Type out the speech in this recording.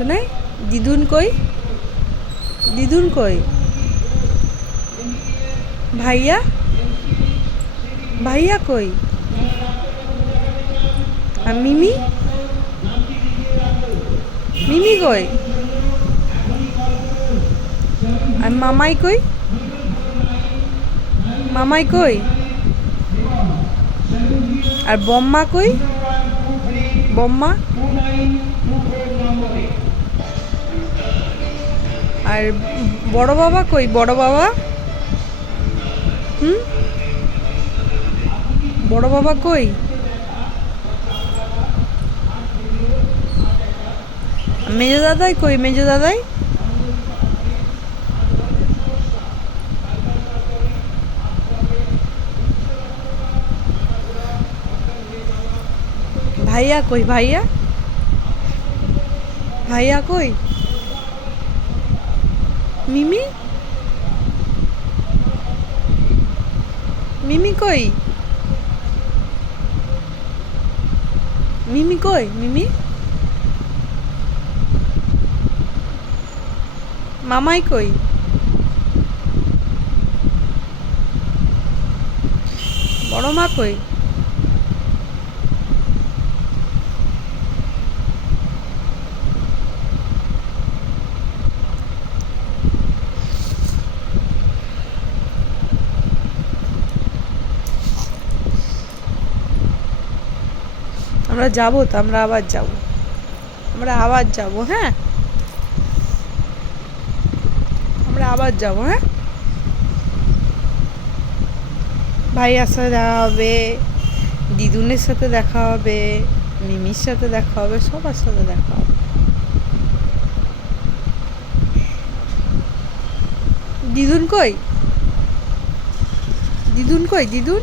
শোনাই দিদুন কই, দিদুন কই, ভাইয়া, ভাইয়া কই, আর মিমি, মিমি কই, আর মামাই কই, মামাই কই, আর বম্মা কই, বম্মা, আর বড় বাবা কই, বড় বাবা, বড় বাবা কই, মেজো দাদাই কই, মেজো দাদাই, ভাইয়া কই, ভাইয়া, ভাইয়া কই, মিমি, মিমি কই, মিমি কই, মিমি, মামাই কই, বড় মা কই, আমরা যাবো তো, আমরা আবার যাবো, আমরা আবার যাবো, হ্যাঁ, আমরা আবার যাবো, হ্যাঁ, ভাইয়ার সাথে দেখা হবে, দিদুনের সাথে দেখা হবে, মিমির সাথে দেখা হবে, সবার সাথে দেখা হবে। দিদুন কই, দিদুন কই, দিদুন,